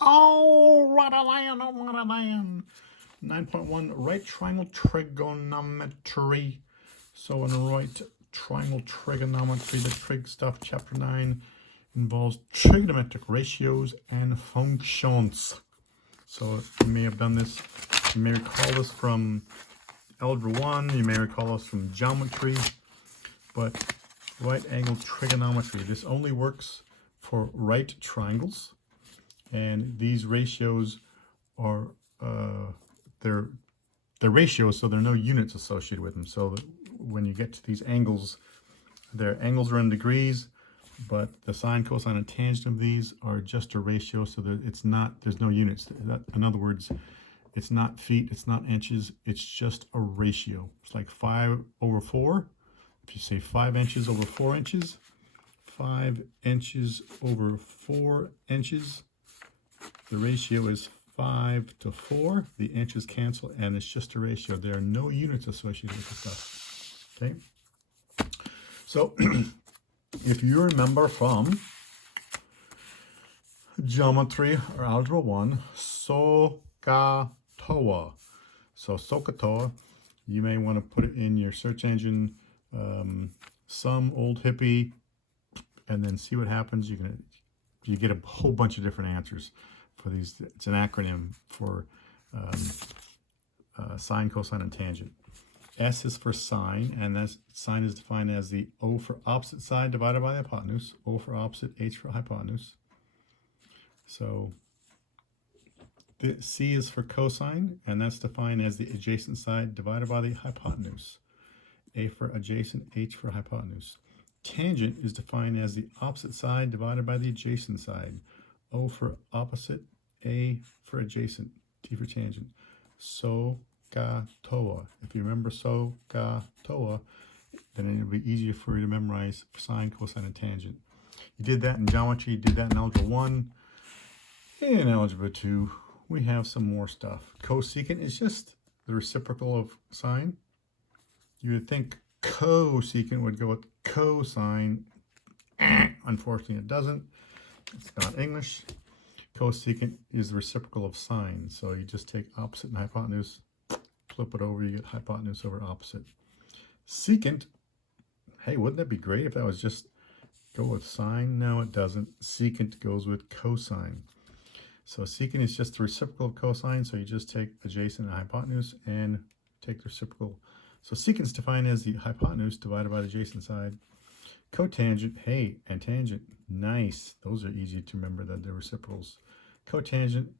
Oh, what a land, oh, what a land. 9.1, right triangle trigonometry. So in right triangle trigonometry, the trig stuff, chapter 9, involves trigonometric ratios and functions. So you may have done this, you may recall this from Algebra 1, you may recall this from geometry, but right angle trigonometry, this only works for right triangles, and these ratios are they're ratios, so there are no units associated with them. So when you get to these angles, their angles are in degrees, but the sine, cosine, and tangent of these are just a ratio, so that there's no units. In other words, it's not feet, it's not inches, it's just a ratio. It's like 5/4. If you say 5 inches over 4 inches, 5 inches over 4 inches, the ratio is 5:4. The inches cancel, and it's just a ratio. There are no units associated with the stuff. Okay? So, if you remember from geometry or algebra 1, SOHCAHTOA. So SOHCAHTOA, you may want to put it in your search engine, some old hippie, and then see what happens. You get a whole bunch of different answers for these. It's an acronym for sine, cosine, and tangent. S is for sine, and that sine is defined as the O for opposite side divided by the hypotenuse. O for opposite, H for hypotenuse. So the C is for cosine, and that's defined as the adjacent side divided by the hypotenuse. A for adjacent, H for hypotenuse. Tangent is defined as the opposite side divided by the adjacent side. O for opposite, A for adjacent, T for tangent. SOHCAHTOA. If you remember SOHCAHTOA, then it'll be easier for you to memorize sine, cosine, and tangent. You did that in geometry, you did that in algebra 1. In algebra 2, we have some more stuff. Cosecant is just the reciprocal of sine. You would think cosecant would go with cosine. Unfortunately, it doesn't. It's not English. Cosecant is the reciprocal of sine. So you just take opposite and hypotenuse, flip it over, you get hypotenuse over opposite. Secant, hey, wouldn't that be great if that was just go with sine? No, it doesn't. Secant goes with cosine. So secant is just the reciprocal of cosine, so you just take adjacent and hypotenuse and take the reciprocal. So secant is defined as the hypotenuse divided by the adjacent side. Cotangent, hey, and tangent, nice. Those are easy to remember, that they're reciprocals. Cotangent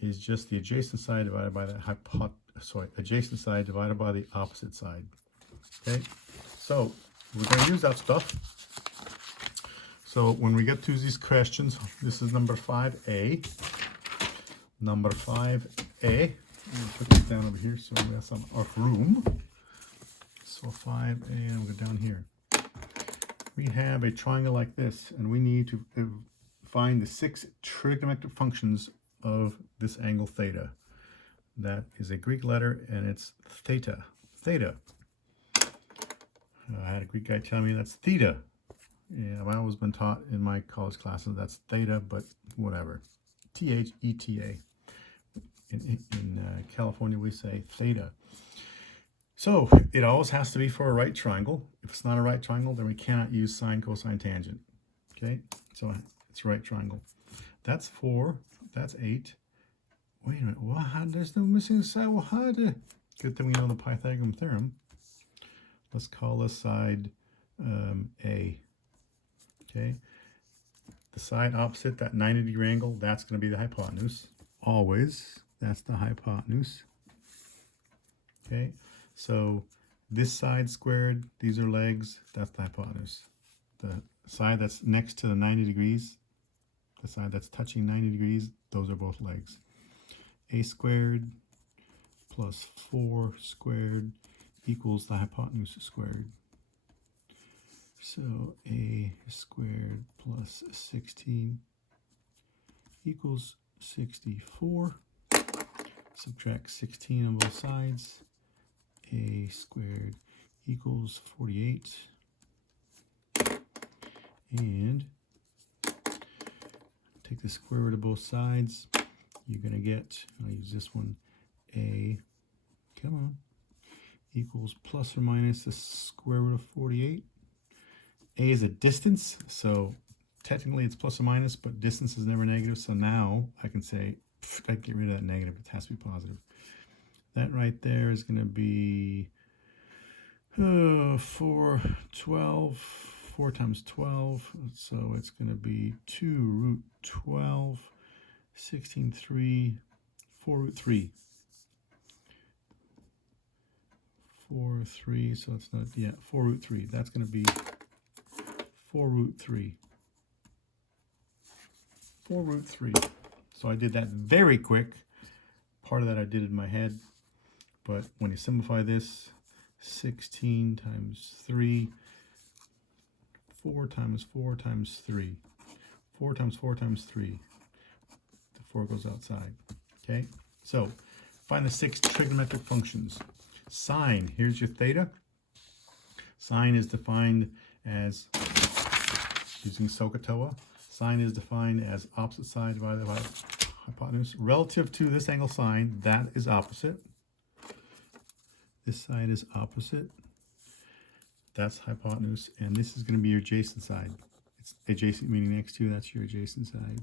is just the adjacent side divided by the adjacent side divided by the opposite side. Okay, so we're going to use that stuff. So when we get to these questions, this is number 5A. Number 5A. I'm going to put this down over here so we have some room. So 5A, and we'll go down here. We have a triangle like this, and we need to find the 6 trigonometric functions of this angle theta. That is a Greek letter, and it's theta. Theta. I had a Greek guy tell me that's theta. Yeah, I've always been taught in my college classes that's theta, but whatever. Theta. In California, we say theta. So it always has to be for a right triangle. If it's not a right triangle, then we cannot use sine, cosine, tangent. Okay, so it's a right triangle. That's 4. That's 8. Wait a minute. What? There's no missing side. Well, how to? Good thing we know the Pythagorean theorem. Let's call this side A. Okay. The side opposite that 90-degree angle, that's going to be the hypotenuse. Always. That's the hypotenuse. Okay. So this side squared, these are legs, that's the hypotenuse. The side that's next to the 90 degrees, the side that's touching 90 degrees, those are both legs. A squared plus 4 squared equals the hypotenuse squared. So A squared plus 16 equals 64. Subtract 16 on both sides. A squared equals 48. And Take the square root of both sides. You're going to get, I'll use this one, a, come on, equals plus or minus the square root of 48. A is a distance, so technically it's plus or minus, but distance is never negative. So now I can say, I get rid of that negative. It has to be positive. That right there is going to be 4 times 12. So it's going to be 2 root 12, 16, 3, 4 root 3. 4, 3, so it's not, yeah, 4 root 3. That's going to be 4 root 3. 4 root 3. So I did that very quick. Part of that I did in my head. But when you simplify this, 16 times 3, 4 times 4 times 3. 4 times 4 times 3. The 4 goes outside. Okay? So, find the 6 trigonometric functions. Sine, here's your theta. Sine is defined as, using SOHCAHTOA, sine is defined as opposite side divided by hypotenuse. Relative to this angle sine, that is opposite. This side is opposite. That's hypotenuse. And this is going to be your adjacent side. It's adjacent meaning next to, that's your adjacent side.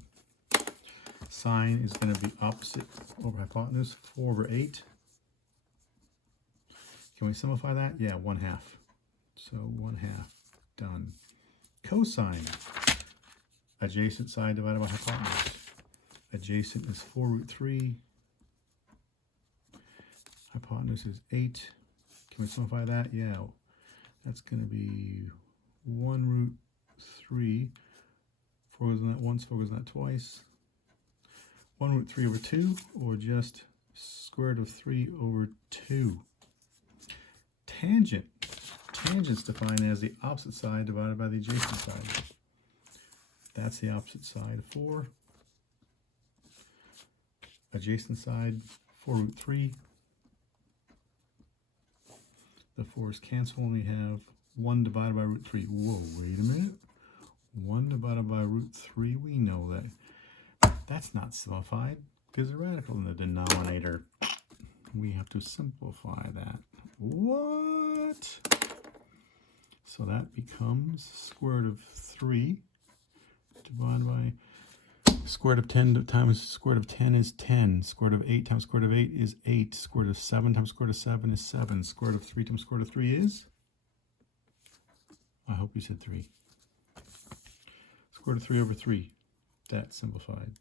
Sine is going to be opposite over hypotenuse, 4 over 8. Can we simplify that? Yeah, 1/2. So 1/2, done. Cosine, adjacent side divided by hypotenuse. Adjacent is 4 root 3. Hypotenuse is 8. Can we simplify that? Yeah, that's going to be 1 root 3. 4 goes in that once, 4 goes in that twice. 1 root 3 over 2, or just square root of 3 over 2. Tangent. Tangent's defined as the opposite side divided by the adjacent side. That's the opposite side of 4. Adjacent side, 4 root 3. The 4's cancel, and we have 1 divided by root 3. Whoa, wait a minute. 1 divided by root 3, we know that. That's not simplified. There's a radical in the denominator. We have to simplify that. What? So that becomes square root of 3 divided by square root of 10 times square root of 10 is 10. Square root of 8 times square root of 8 is 8. Square root of 7 times square root of 7 is 7. Square root of 3 times square root of 3 is? I hope you said 3. Square root of 3 over 3. That's simplified.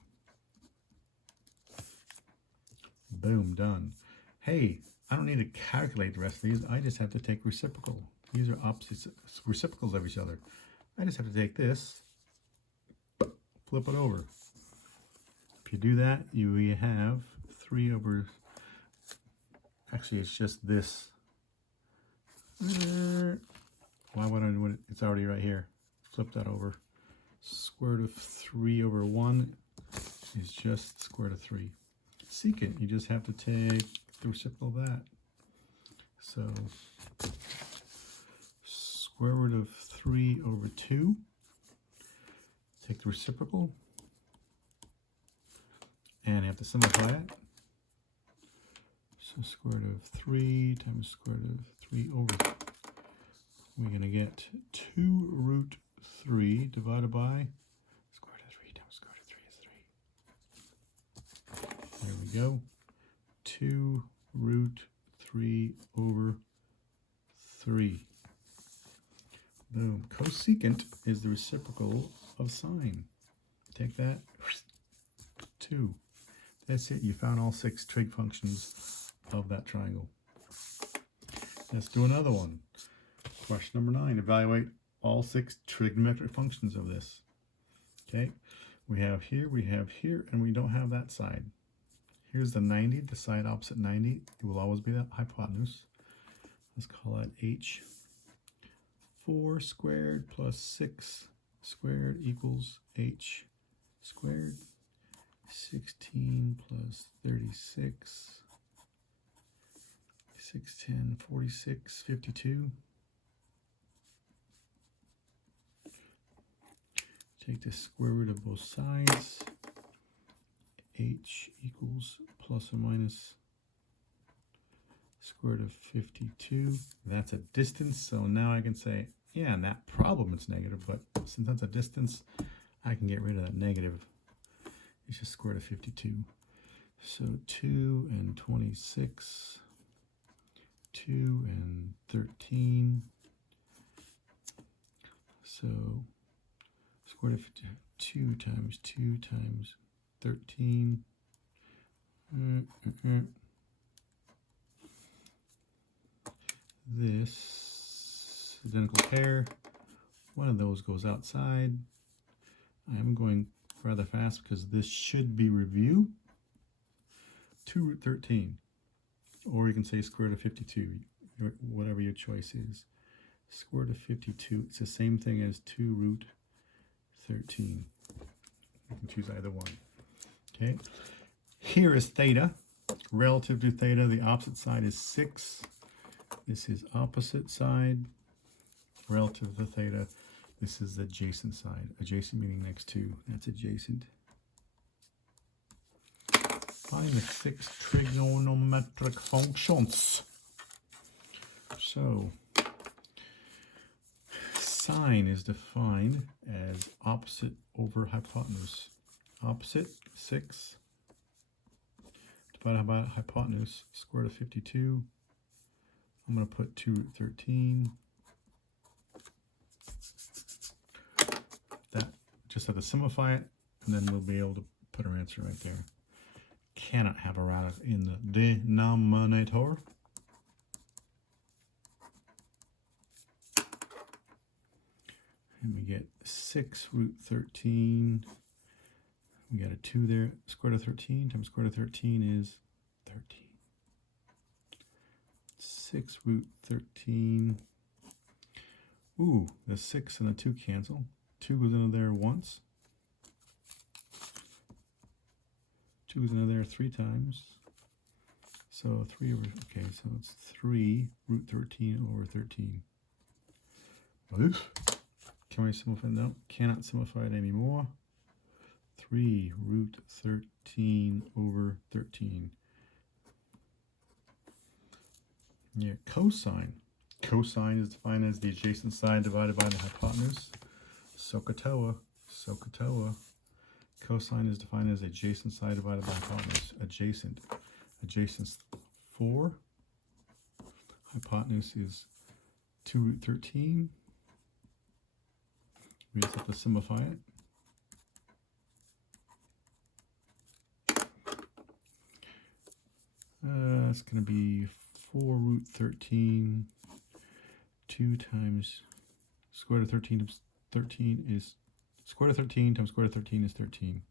Boom, done. Hey, I don't need to calculate the rest of these. I just have to take reciprocal. These are opposite reciprocals of each other. I just have to take this, flip it over. If you do that, you have 3 over, actually it's just this. Why would I do it? It's already right here. Flip that over. Square root of 3 over 1 is just square root of 3. Secant, you just have to take the reciprocal of that. So square root of 3 over 2. Take the reciprocal. And I have to simplify it. So square root of 3 times square root of 3 over. We're going to get 2 root 3 divided by square root of 3 times square root of 3 is 3. There we go. 2 root 3 over 3. Boom. Cosecant is the reciprocal of sine. Take that. 2. That's it. You found all 6 trig functions of that triangle. Let's do another one. Question number 9. Evaluate all 6 trigonometric functions of this. Okay. We have here, and we don't have that side. Here's the 90, the side opposite 90. It will always be the hypotenuse. Let's call that h. 4 squared plus 6 squared equals h squared. 16 plus 36. 6, 10, 46, 52. Take the square root of both sides. h equals plus or minus square root of 52. That's a distance, so now I can say, yeah, in that problem it's negative, but since that's a distance, I can get rid of that negative. It's just square root of 52. So 2 and 26, 2 and 13. So square root of 2 times 2 times 13. This identical pair, one of those goes outside. I'm going rather fast because this should be review. 2 root 13, or you can say square root of 52, whatever your choice is. Square root of 52, it's the same thing as 2 root 13. You can choose either one. Okay, here is theta. Relative to theta, the opposite side is 6. This is opposite side. Relative to theta, this is the adjacent side. Adjacent meaning next to, that's adjacent. Find the 6 trigonometric functions. So, sine is defined as opposite over hypotenuse. Opposite, 6, divided by hypotenuse, square root of 52. I'm going to put 2 root 13. That, just have to simplify it, and then we'll be able to put our answer right there. Cannot have a radical in the denominator. And we get 6 root 13. We got a 2 there. Square root of 13 times square root of 13 is 13. 6 root 13. Ooh, the 6 and the 2 cancel. 2 goes into there once. 2 goes into there 3 times. So 3 over, okay, so it's 3 root 13 over 13. Oof. Can we simplify it? No, cannot simplify it anymore. 3 root 13 over 13. Yeah, cosine. Cosine is defined as the adjacent side divided by the hypotenuse. SOHCAHTOA. SOHCAHTOA. Cosine is defined as adjacent side divided by hypotenuse. Adjacent. Adjacent's 4. Hypotenuse is 2 root 13. We just have to simplify it. It's going to be 4 root 13. 2 times square root of 13 times 13 is square root of 13 times square root of 13 is 13.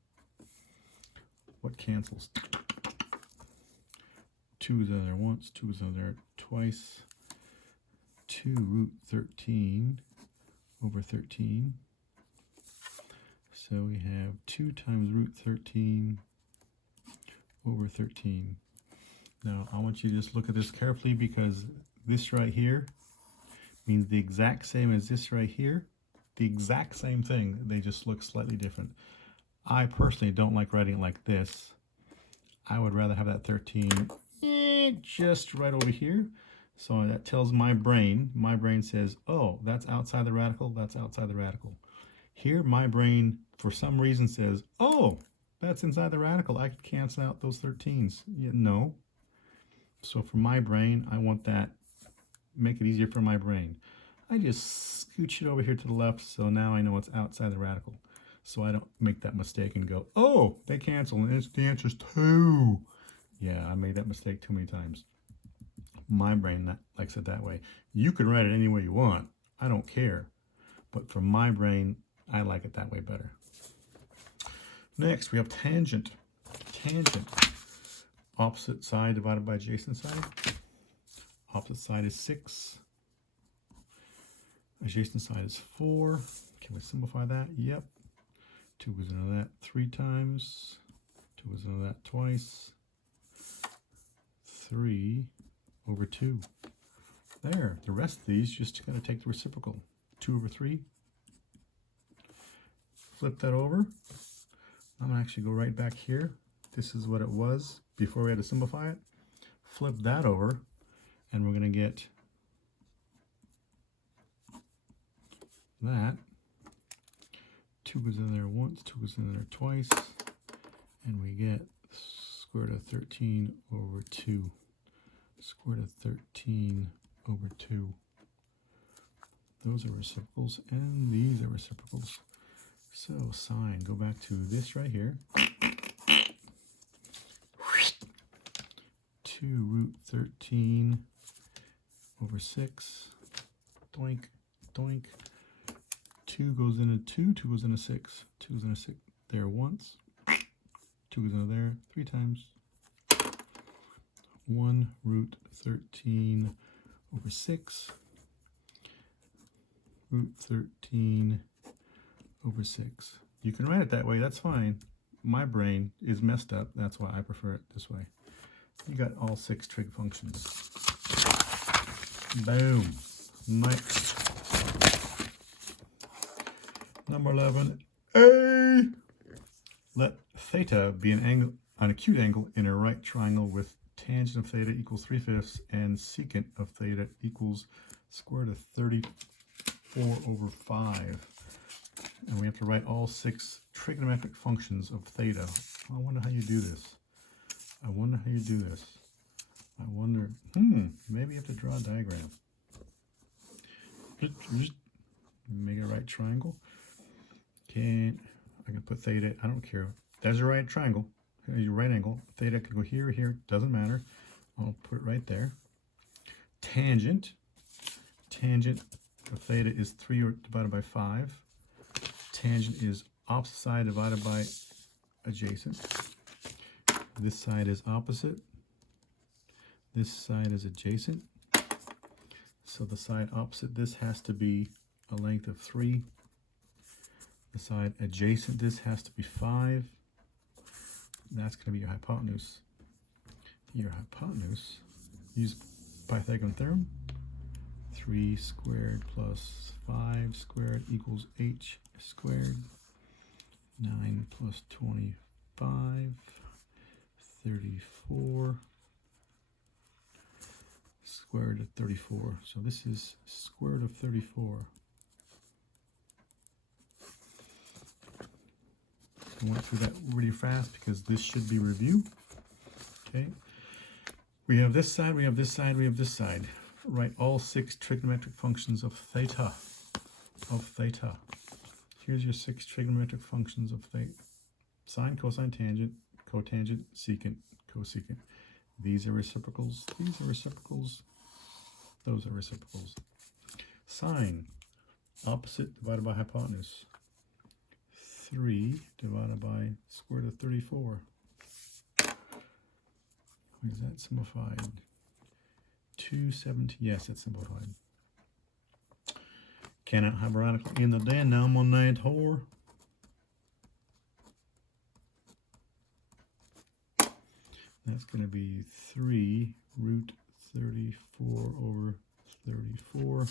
What cancels? 2 is in there once, 2 is in there twice. 2 root 13 over 13. So we have 2 times root 13 over 13. Now I want you to just look at this carefully because this right here means the exact same as this right here. The exact same thing, they just look slightly different. I personally don't like writing it like this. I would rather have that 13 just right over here. So that tells my brain says, oh, that's outside the radical, that's outside the radical. Here, my brain, for some reason, says, oh, that's inside the radical. I can cancel out those 13s. Yeah, no. So for my brain, I want that, make it easier for my brain. I just scooch it over here to the left, so now I know it's outside the radical. So I don't make that mistake and go, oh, they cancel, and the answer's 2. Yeah, I made that mistake too many times. My brain likes it that way. You can write it any way you want. I don't care. But for my brain, I like it that way better. Next, we have tangent. Tangent. Opposite side divided by adjacent side. Opposite side is 6. Adjacent side is 4. Can we simplify that? Yep. 2 goes into that 3 times. 2 goes into that twice. 3 over 2. There. The rest of these, just got to take the reciprocal. 2 over 3. Flip that over. I'm going to actually go right back here. This is what it was before we had to simplify it. Flip that over, and we're going to get that. 2 goes in there once, 2 goes in there twice, and we get square root of 13 over 2. Square root of 13 over 2. Those are reciprocals, and these are reciprocals. So sine, go back to this right here. 2 root 13 over 6. Doink, doink. 2 goes into 2, 2 goes into 6. 2 goes into 6 there once. 2 goes into there 3 times. 1 root 13 over 6. Root 13 over 6. You can write it that way, that's fine. My brain is messed up, that's why I prefer it this way. You got all 6 trig functions. Boom. Next. Number 11, A. Let theta be an acute angle in a right triangle with tangent of theta equals 3/5 and secant of theta equals square root of 34 over 5. And we have to write all 6 trigonometric functions of theta. I wonder how you do this. I wonder how you do this. I wonder, maybe you have to draw a diagram. Make a right triangle. I can put theta, I don't care. There's a right triangle, your right angle. Theta could go here or here, doesn't matter. I'll put it right there. Tangent of theta is 3 divided by 5. Tangent is opposite side divided by adjacent. This side is opposite. This side is adjacent. So the side opposite this has to be a length of 3. The side adjacent this has to be 5. That's going to be your hypotenuse. Your hypotenuse, use Pythagorean theorem. 3 squared plus 5 squared equals h squared. 9 plus 25, 34. Square root of 34. So this is square root of 34. I went through that really fast because this should be review. Okay. We have this side, we have this side, we have this side. Write all 6 trigonometric functions of theta. Here's your 6 trigonometric functions of theta. Sine, cosine, tangent, cotangent, secant, cosecant. These are reciprocals. These are reciprocals. Those are reciprocals. Sine, opposite divided by hypotenuse. 3 divided by square root of 34. Is that simplified? 270. Yes, it's simplified. Cannot hyperbolically in the denominator. That's going to be 3 root 34 over 34.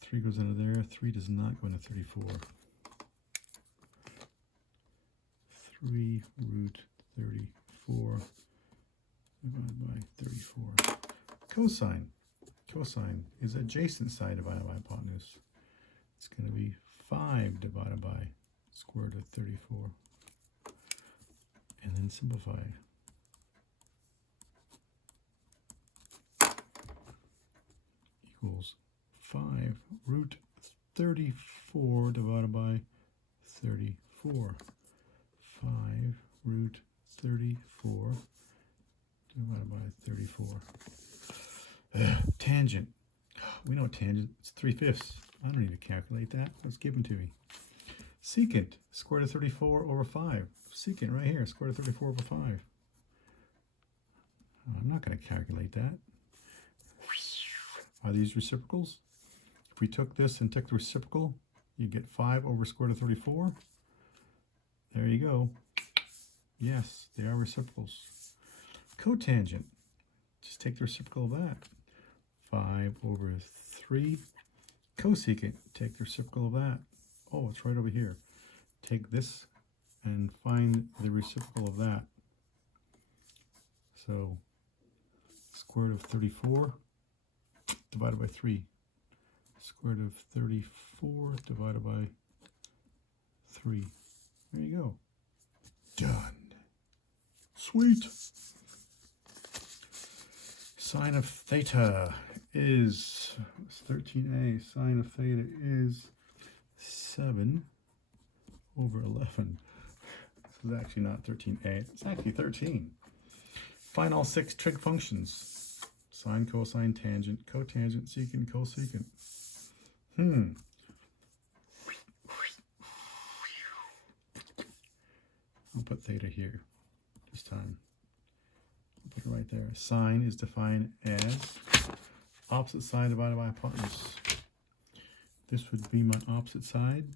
3 goes into there. 3 does not go into 34. 3 root 34 divided by 34. Cosine. Cosine is adjacent side divided by hypotenuse. It's going to be 5 divided by square root of 34. And then simplify. Equals 5 root 34 divided by 34. 5 root 34 divided by 34. Tangent. We know tangent. It's 3/5. I don't need to calculate that. It's given to me. Secant. Square root of 34 over 5. Secant right here. Square root of 34 over 5. I'm not going to calculate that. Are these reciprocals? If we took this and took the reciprocal, you get 5 over square root of 34. There you go. Yes, they are reciprocals. Cotangent. Just take the reciprocal of that. 5 over 3. Cosecant. Take the reciprocal of that. Oh, it's right over here. Take this and find the reciprocal of that. So square root of 34 divided by 3. Square root of 34 divided by 3. There you go. Done. Sweet. Sine of theta is 13a. Sine of theta is 7 over 11. This is actually not 13a. It's actually 13. Find all 6 trig functions. Sine, cosine, tangent, cotangent, secant, cosecant. I'll put theta here this time. I'll put it right there. Sine is defined as opposite side divided by hypotenuse. This would be my opposite side.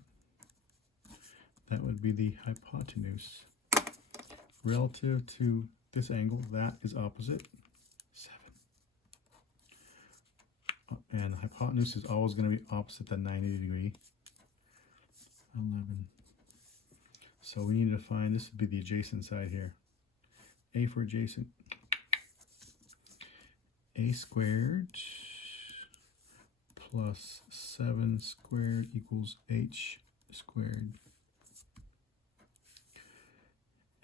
That would be the hypotenuse. Relative to this angle, that is opposite. 7. And the hypotenuse is always going to be opposite that 90 degree. 11. So we need to find, this would be the adjacent side here. A for adjacent. A squared plus 7 squared equals h squared.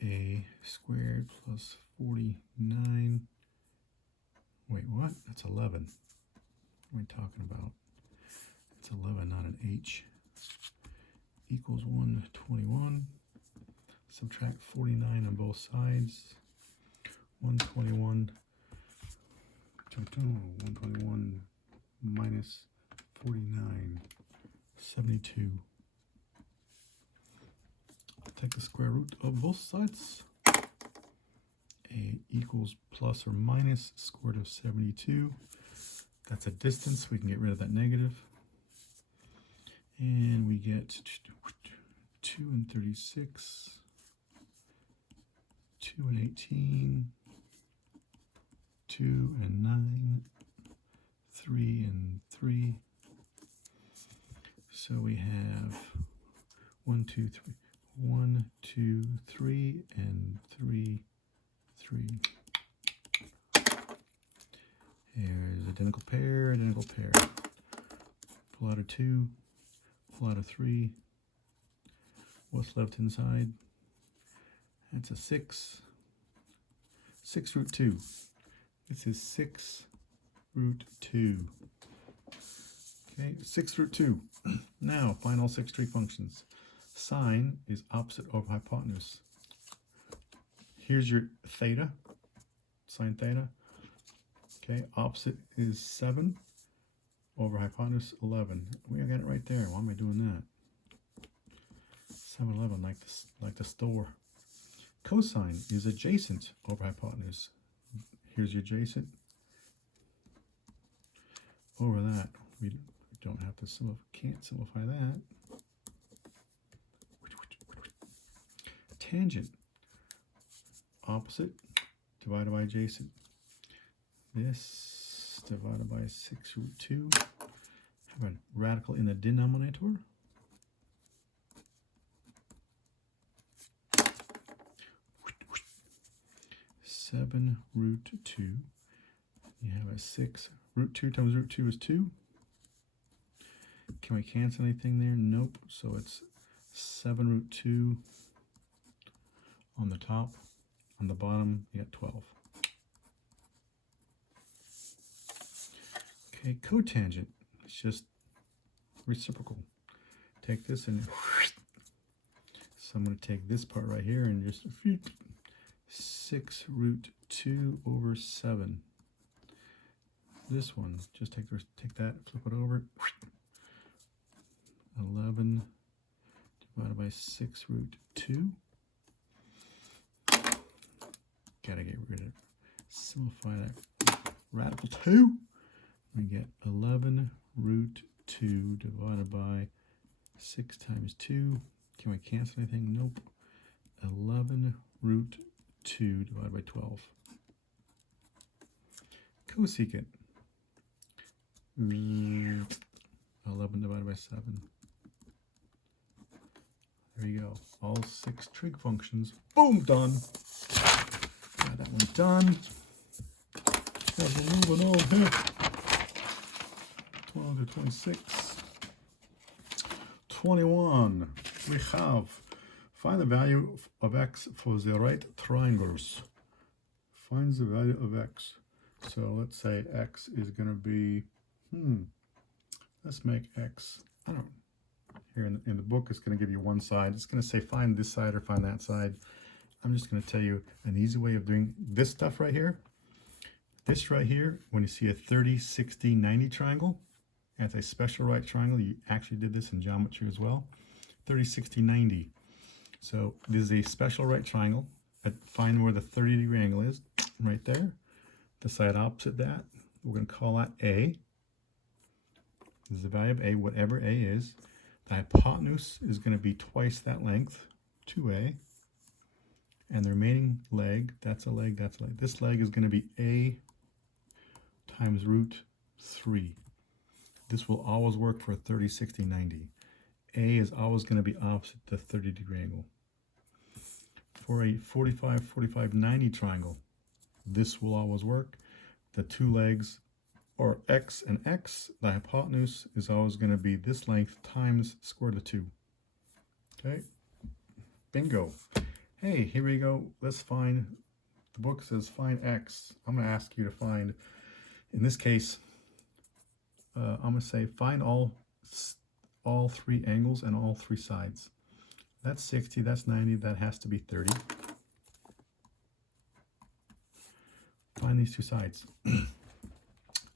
A squared plus 49. Wait, what? That's 11. What am I talking about? It's 11, not an h. Equals 121. Subtract 49 on both sides. 121. 121 minus 49. 72. Take the square root of both sides. A equals plus or minus square root of 72. That's a distance. We can get rid of that negative. And we get 2 and 36. 2 and 18. 2 and 9. 3 and 3. So we have 1, 2, 3. 1, 2, 3, and 3, 3. Here's identical pair, identical pair. Pull out a 2, pull out a 3. What's left inside? That's a 6. 6 root 2. This is 6 root 2. Okay, 6 root 2. Now, find all 6 trig functions. Sine is opposite of hypotenuse. Here's your theta, sine theta. Okay, opposite is 7 over hypotenuse 11. We got it right there. Why am I doing that? 7, 11, like the store. Cosine is adjacent over hypotenuse. Here's your adjacent. Over that, we don't have to can't simplify that. Tangent, opposite divided by adjacent. This divided by 6 root 2. Have a radical in the denominator. Seven root 2. You have a 6. Root 2 times root 2 is 2. Can we cancel anything there? Nope. So it's 7 root 2 on the top. On the bottom, you got 12. Okay, cotangent. It's just reciprocal. Take this and so I'm going to take this part right here and just 6 root 2 over 7. This one, just take that, flip it over. 11 divided by 6 root 2. Gotta get rid of it. Simplify that. Radical 2. We get 11 root 2 divided by 6 times 2. Can we cancel anything? Nope. 11 root 2 divided by 12. Cosecant. 11 divided by 7. There you go. All 6 trig functions. Boom, done. Got that one done. We're moving on here. 12 to 26. 21. We have find the value of x for the right triangles. Finds the value of x. So let's say x is going to be, let's make x, I don't know. Here in the book, it's going to give you one side. It's going to say find this side or find that side. I'm just going to tell you an easy way of doing this stuff right here. This right here, when you see a 30, 60, 90 triangle, that's a special right triangle. You actually did this in geometry as well. 30, 60, 90. So this is a special right triangle. Find where the 30-degree angle is, right there. The side opposite that, we're going to call that A. This is the value of A, whatever A is. The hypotenuse is going to be twice that length, 2A. And the remaining leg, that's a leg, that's a leg. This leg is going to be A times root 3. This will always work for a 30, 60, 90. A is always going to be opposite the 30-degree angle. For a 45, 45, 90 triangle, this will always work. The 2 legs, or x and x, the hypotenuse is always going to be this length times square root of 2. Okay, bingo. Hey, here we go. Let's find, the book says find x. I'm going to ask you to find, in this case, I'm going to say find all 3 angles and all 3 sides. That's 60, that's 90, that has to be 30. Find these 2 sides.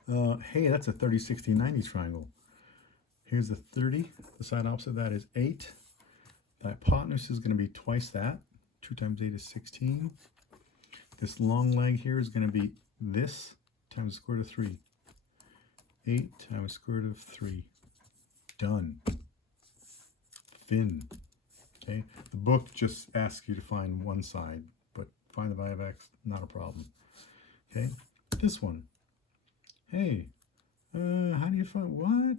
Hey, that's a 30, 60, 90 triangle. Here's the 30. The side opposite of that is 8. The hypotenuse is going to be twice that. 2 times 8 is 16. This long leg here is going to be this times square root of 3. 8 times square root of 3. Done. Fin. Okay. The book just asks you to find one side, but find the value of x, not a problem. Okay. This one. Hey, how do you find what?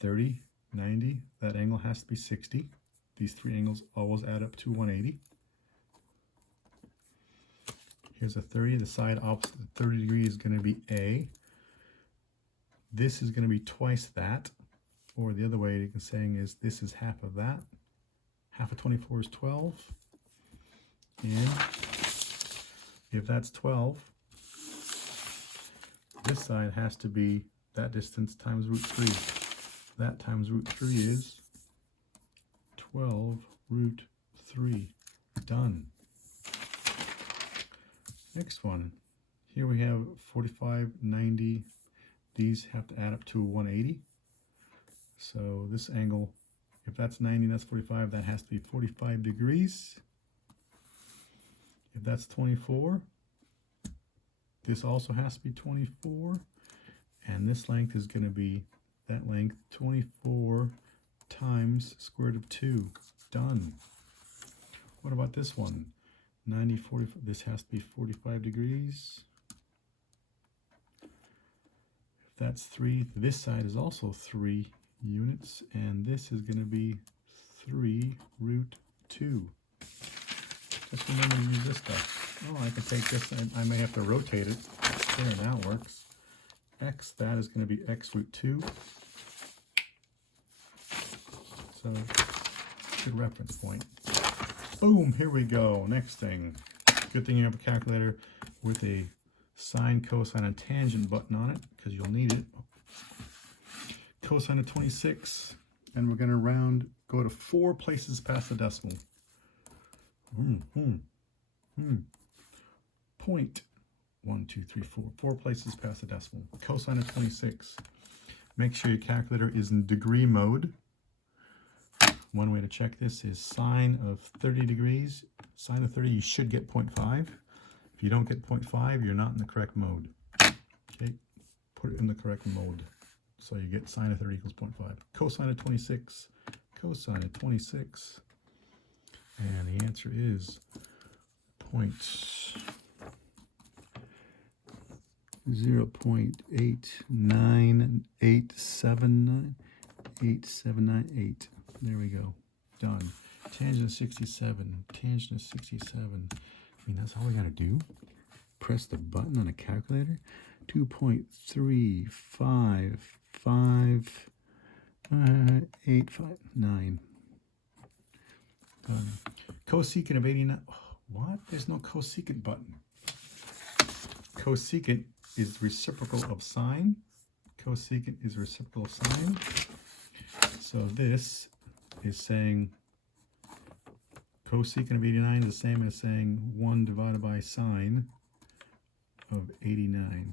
30, 90, that angle has to be 60. These 3 angles always add up to 180. Here's a 30, the side opposite the 30 degree is going to be A. This is going to be twice that, or the other way you can say is this is half of that. Half of 24 is 12. And if that's 12, this side has to be that distance times root 3. That times root 3 is 12 root 3. Done. Next one. Here we have 45, 90. These have to add up to 180. So this angle, if that's 90, that's 45, that has to be 45 degrees. If that's 24, this also has to be 24, and this length is going to be that length, 24 times square root of 2. Done. What about this one? 90, 45, this has to be 45 degrees. If that's 3, this side is also 3 units, and this is going to be 3 root 2. Just remember to use this stuff. Oh, I can take this and I may have to rotate it. There, now it works. X, that is going to be x root 2. So, good reference point. Boom, here we go. Next thing. Good thing you have a calculator with a sine, cosine, and tangent button on it, because you'll need it. Cosine of 26, and we're going to go to 4 places past the decimal. Point 1, 2, 3, 4. 4 places past the decimal. Cosine of 26. Make sure your calculator is in degree mode. One way to check this is sine of 30 degrees. Sine of 30, you should get 0.5. If you don't get 0.5, you're not in the correct mode. Okay, put it in the correct mode. So you get sine of 30 equals 0.5. Cosine of 26. Cosine of 26. And the answer is 0.89879. 8798. There we go. Done. Tangent of 67. Tangent of 67. I mean, that's all we got to do. Press the button on a calculator. 2.355 859. Cosecant of 89. Oh, what? There's no cosecant button. Cosecant is reciprocal of sine. Cosecant is reciprocal of sine. So this is saying cosecant of 89 is the same as saying 1 divided by sine of 89.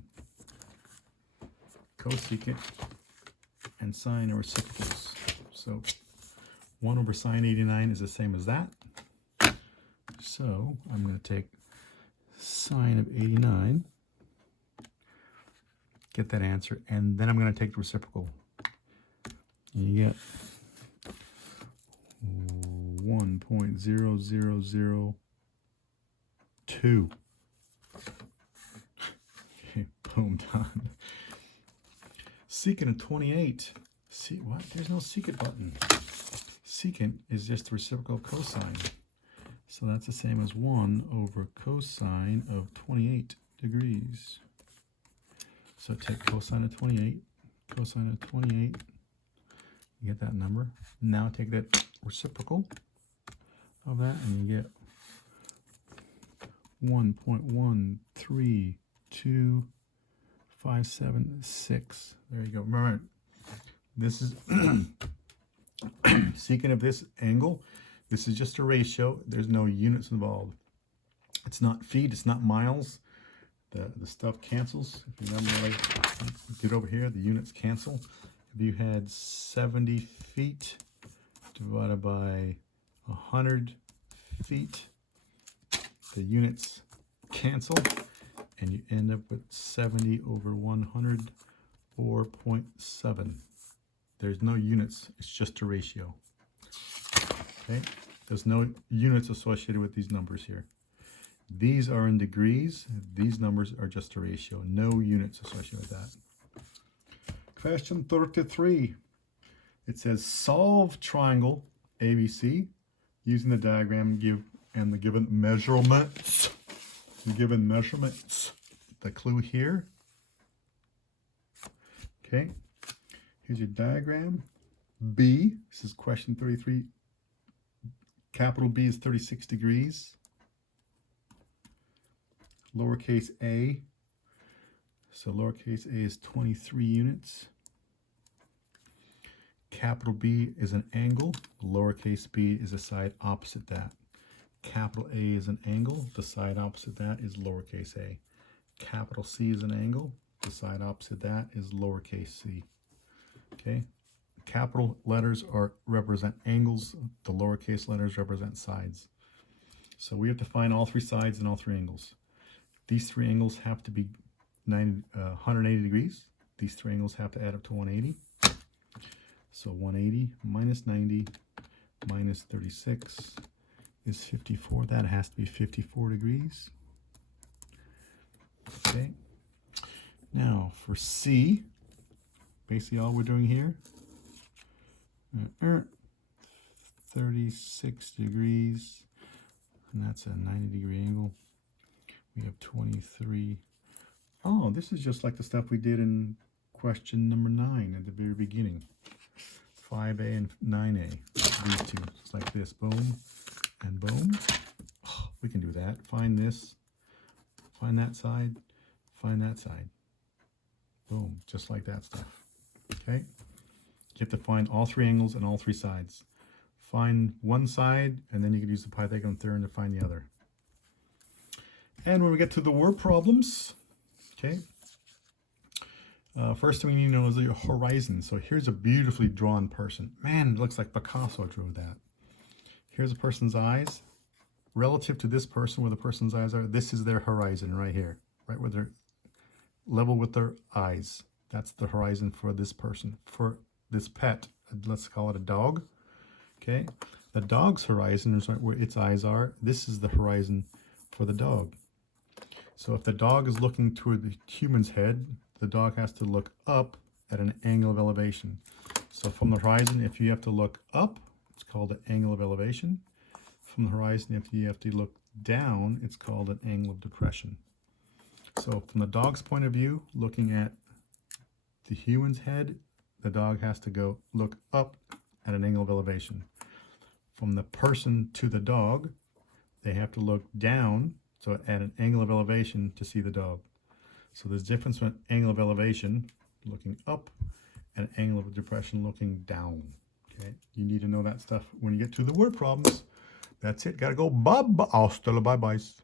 Cosecant and sine are reciprocals. So 1 over sine 89 is the same as that. So I'm going to take sine of 89, get that answer, and then I'm going to take the reciprocal. You get 1.0002. Okay, boom, done. Secant of 28. See what? There's no secant button. Secant is just the reciprocal of cosine. So that's the same as 1 over cosine of 28 degrees. So take cosine of 28, cosine of 28. You get that number. Now take that reciprocal of that and you get 1.13256. There you go. Remember, this is secant of this angle. This is just a ratio. There's no units involved. It's not feet. It's not miles. The stuff cancels. If you remember, like, get over here, the units cancel. If you had 70 feet divided by 100 feet, the units cancel, and you end up with 70 over 100, 4.7. There's no units. It's just a ratio. Okay? There's no units associated with these numbers here. These are in degrees. These numbers are just a ratio. No units associated with that. Question 33. It says solve triangle ABC using the diagram and the given measurements. The given measurements. The clue here. Okay. Here's your diagram. B. This is question 33. Capital B is 36 degrees. Lowercase a. So lowercase a is 23 units. Capital B is an angle. Lowercase b is a side opposite that. Capital A is an angle. The side opposite that is lowercase a. Capital C is an angle. The side opposite that is lowercase c. Okay. Capital letters represent angles. The lowercase letters represent sides. So we have to find all three sides and all three angles. These three angles have to be 180 degrees. These three angles have to add up to 180. So 180 minus 90 minus 36 is 54. That has to be 54 degrees. Okay. Now for C, basically all we're doing here, 36 degrees, and that's a 90 degree angle. We have 23. Oh, this is just like the stuff we did in question number 9 at the very beginning. 5A and 9A. These two, just like this. Boom and boom. Oh, we can do that. Find this. Find that side. Find that side. Boom. Just like that stuff. Okay? You have to find all three angles and all three sides. Find one side, and then you can use the Pythagorean theorem to find the other. And when we get to the word problems, okay, first thing we need to know is the horizon. So here's a beautifully drawn person. Man, it looks like Picasso drew that. Here's a person's eyes. Relative to this person, where the person's eyes are, this is their horizon right here, right where they're level with their eyes. That's the horizon for this person. For this pet, let's call it a dog. Okay, the dog's horizon is right where its eyes are. This is the horizon for the dog. So if the dog is looking toward the human's head, the dog has to look up at an angle of elevation. So from the horizon, if you have to look up, it's called an angle of elevation. From the horizon, if you have to look down, it's called an angle of depression. So from the dog's point of view, looking at the human's head, the dog has to go look up at an angle of elevation. From the person to the dog, they have to look down, so at an angle of elevation to see the dog. So there's difference from an angle of elevation, looking up, and an angle of depression, looking down. Okay, you need to know that stuff when you get to the word problems. That's it. Gotta go. Hasta la bye-byes.